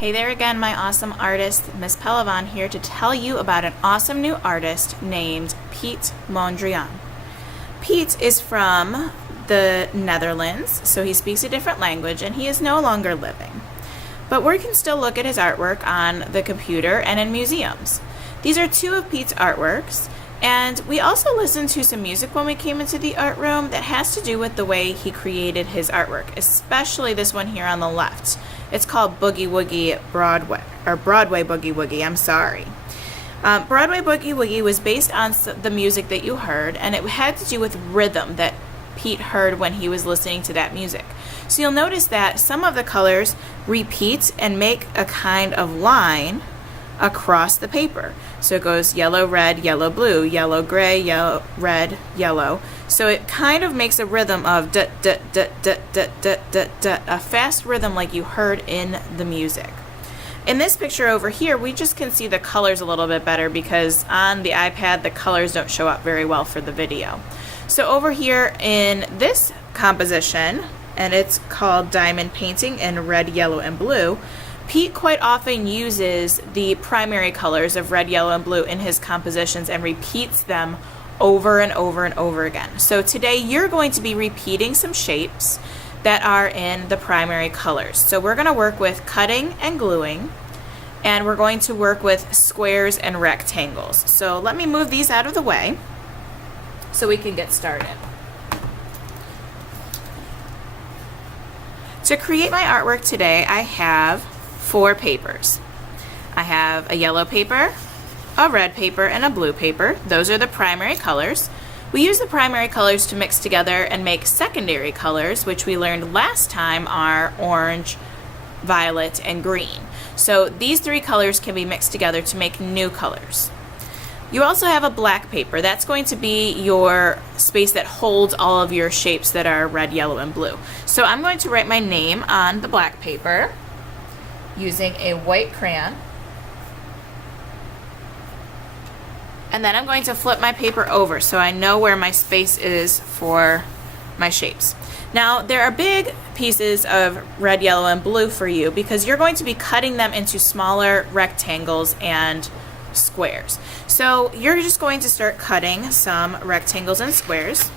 Hey there again, my awesome artist, Miss Pelavan here to tell you about an awesome new artist named Piet Mondrian. Piet is from the Netherlands, so he speaks a different language and he is no longer living. But we can still look at his artwork on the computer and in museums. These are two of Piet's artworks, and we also listened to some music when we came into the art room that has to do with the way he created his artwork, especially this one here on the left. It's called Boogie Woogie Broadway, or Broadway Boogie Woogie, I'm sorry. Broadway Boogie Woogie was based on the music that you heard, and it had to do with rhythm that Piet heard when he was listening to that music. So you'll notice that some of the colors repeat and make a kind of line across the paper. So it goes yellow, red, yellow, blue, yellow, gray, yellow, red, yellow. So it kind of makes a rhythm of da da da da da da da da, a fast rhythm like you heard in the music. In this picture over here, we just can see the colors a little bit better because on the iPad the colors don't show up very well for the video. So over here in this composition, and it's called Diamond Painting in red, yellow, and blue, Piet quite often uses the primary colors of red, yellow, and blue in his compositions and repeats them over and over and over again. So today you're going to be repeating some shapes that are in the primary colors. So we're going to work with cutting and gluing, and we're going to work with squares and rectangles. So let me move these out of the way so we can get started. To create my artwork today, I have 4 papers. I have a yellow paper, a red paper, and a blue paper. Those are the primary colors. We use the primary colors to mix together and make secondary colors, which we learned last time are orange, violet, and green. So these 3 colors can be mixed together to make new colors. You also have a black paper. That's going to be your space that holds all of your shapes that are red, yellow, and blue. So I'm going to write my name on the black paper using a white crayon. And then I'm going to flip my paper over so I know where my space is for my shapes. Now there are big pieces of red, yellow, and blue for you because you're going to be cutting them into smaller rectangles and squares. So you're just going to start cutting some rectangles and squares,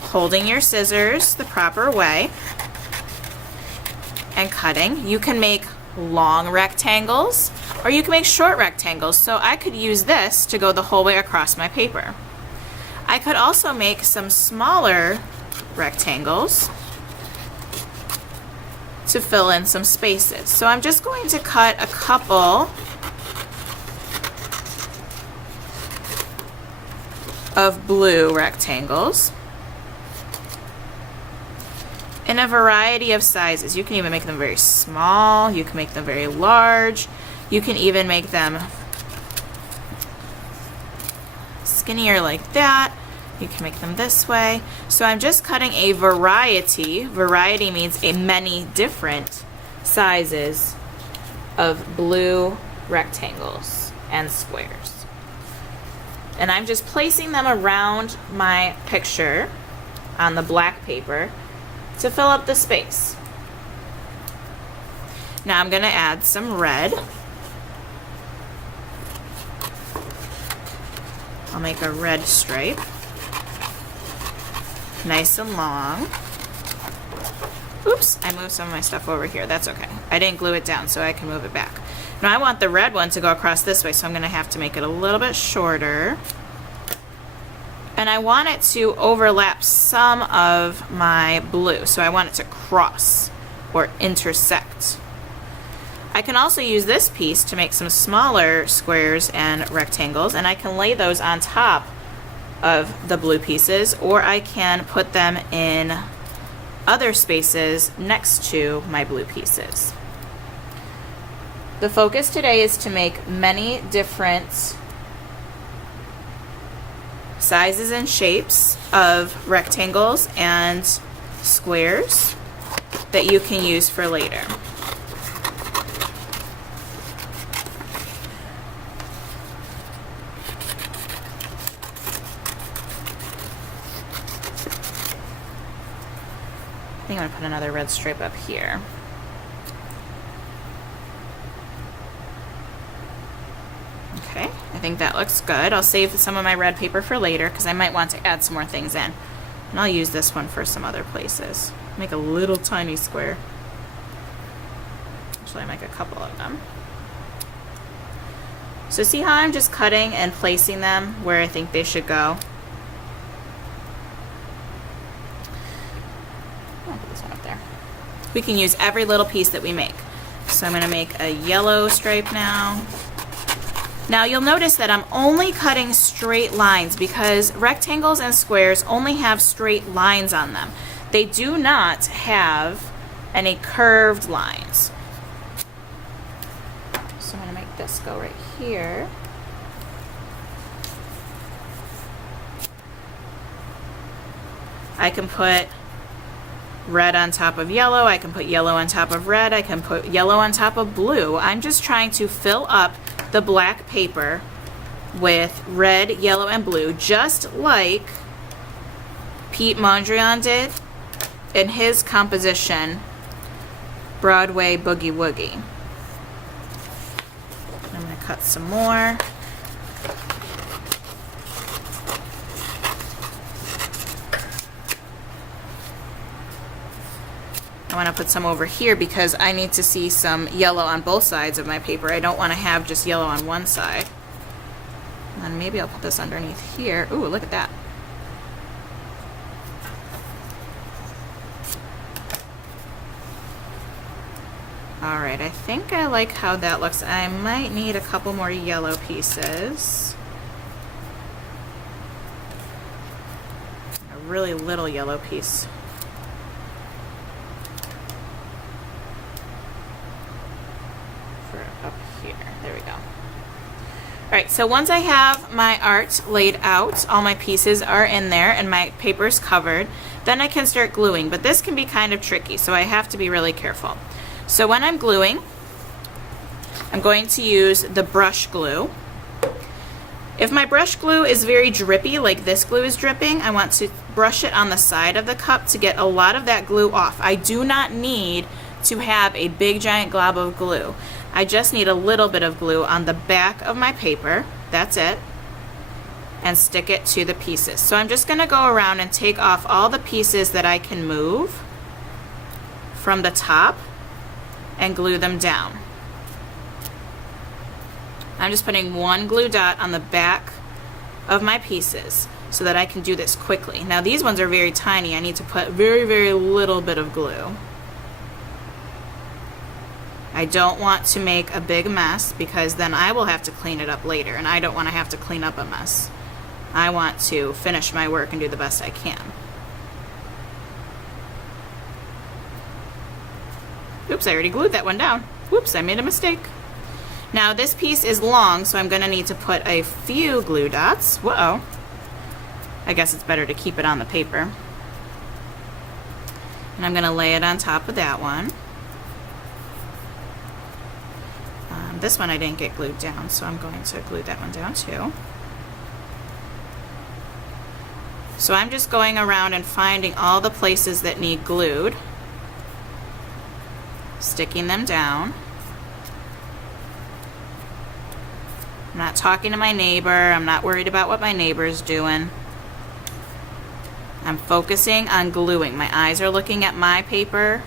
holding your scissors the proper way and cutting. You can make long rectangles or you can make short rectangles. So I could use this to go the whole way across my paper. I could also make some smaller rectangles to fill in some spaces. So I'm just going to cut a couple of blue rectangles in a variety of sizes. You can even make them very small, you can make them very large, you can even make them skinnier like that, you can make them this way. So I'm just cutting a variety. Variety means a many different sizes of blue rectangles and squares. And I'm just placing them around my picture on the black paper to fill up the space. Now I'm going to add some red. I'll make a red stripe, nice and long. Oops, I moved some of my stuff over here. That's okay. I didn't glue it down, so I can move it back. Now I want the red one to go across this way, so I'm going to have to make it a little bit shorter. And I want it to overlap some of my blue, so I want it to cross or intersect. I can also use this piece to make some smaller squares and rectangles, and I can lay those on top of the blue pieces, or I can put them in other spaces next to my blue pieces. The focus today is to make many different sizes and shapes of rectangles and squares that you can use for later. I think I'm going to put another red stripe up here. Okay, I think that looks good. I'll save some of my red paper for later because I might want to add some more things in. And I'll use this one for some other places. Make a little tiny square. Actually, I make a couple of them. So see how I'm just cutting and placing them where I think they should go? I'll put this one up there. We can use every little piece that we make. So I'm going to make a yellow stripe now. Now you'll notice that I'm only cutting straight lines because rectangles and squares only have straight lines on them. They do not have any curved lines. So I'm going to make this go right here. I can put red on top of yellow, I can put yellow on top of red, I can put yellow on top of blue. I'm just trying to fill up the black paper with red, yellow, and blue, just like Piet Mondrian did in his composition, Broadway Boogie Woogie. I'm going to cut some more. I want to put some over here because I need to see some yellow on both sides of my paper. I don't want to have just yellow on one side. And maybe I'll put this underneath here. Ooh, look at that. Alright, I think I like how that looks. I might need a couple more yellow pieces. A really little yellow piece. Up here. There we go. Alright, so once I have my art laid out, all my pieces are in there and my paper's covered, then I can start gluing. But this can be kind of tricky, so I have to be really careful. So when I'm gluing, I'm going to use the brush glue. If my brush glue is very drippy, like this glue is dripping, I want to brush it on the side of the cup to get a lot of that glue off. I do not need to have a big giant glob of glue. I just need a little bit of glue on the back of my paper, that's it, and stick it to the pieces. So I'm just going to go around and take off all the pieces that I can move from the top and glue them down. I'm just putting one glue dot on the back of my pieces so that I can do this quickly. Now these ones are very tiny. I need to put very, very little bit of glue. I don't want to make a big mess because then I will have to clean it up later, and I don't want to have to clean up a mess. I want to finish my work and do the best I can. Oops, I already glued that one down. Whoops, I made a mistake. Now this piece is long, so I'm going to need to put a few glue dots. Whoa. I guess it's better to keep it on the paper. And I'm going to lay it on top of that one. This one I didn't get glued down, so I'm going to glue that one down too. So I'm just going around and finding all the places that need glued, sticking them down. I'm not talking to my neighbor. I'm not worried about what my neighbor's doing. I'm focusing on gluing. My eyes are looking at my paper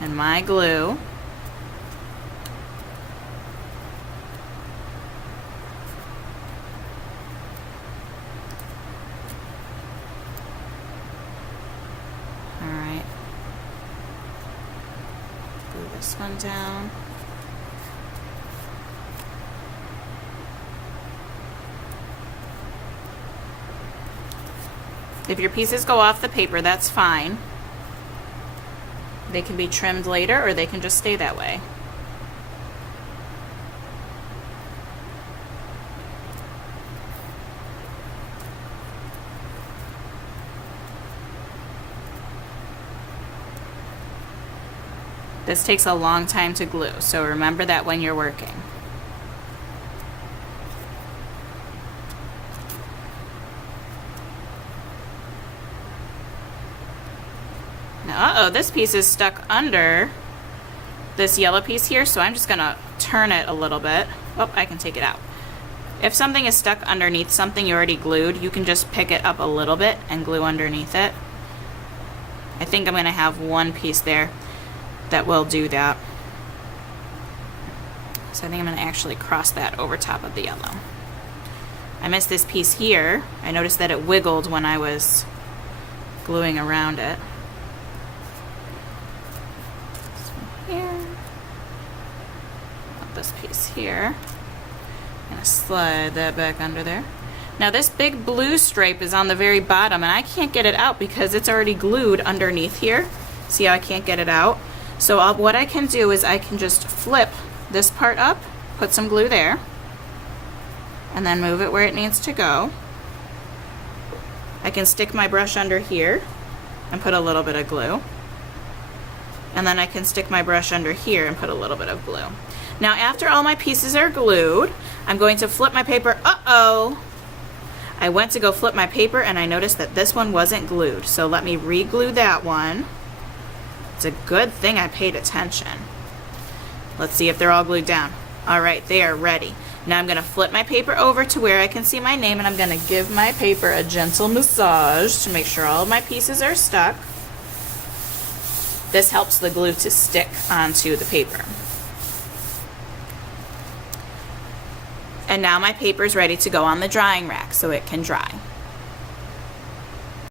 and my glue. Alright. Glue this one down. If your pieces go off the paper, that's fine. They can be trimmed later or they can just stay that way. This takes a long time to glue, so remember that when you're working. Now, uh-oh, this piece is stuck under this yellow piece here, so I'm just gonna turn it a little bit. Oh, I can take it out. If something is stuck underneath something you already glued, you can just pick it up a little bit and glue underneath it. I think I'm going to have one piece there that will do that. So I think I'm going to actually cross that over top of the yellow. I missed this piece here. I noticed that it wiggled when I was gluing around it. This one here. Put this piece here. I'm going to slide that back under there. Now this big blue stripe is on the very bottom and I can't get it out because it's already glued underneath here. See how I can't get it out? So what I can do is I can just flip this part up, put some glue there, and then move it where it needs to go. I can stick my brush under here and put a little bit of glue. And then I can stick my brush under here and put a little bit of glue. Now after all my pieces are glued, I'm going to flip my paper. Uh-oh! I went to go flip my paper and I noticed that this one wasn't glued. So let me re-glue that one. It's a good thing I paid attention. Let's see if they're all glued down. All right, they are ready. Now I'm going to flip my paper over to where I can see my name and I'm going to give my paper a gentle massage to make sure all of my pieces are stuck. This helps the glue to stick onto the paper. And now my paper is ready to go on the drying rack so it can dry.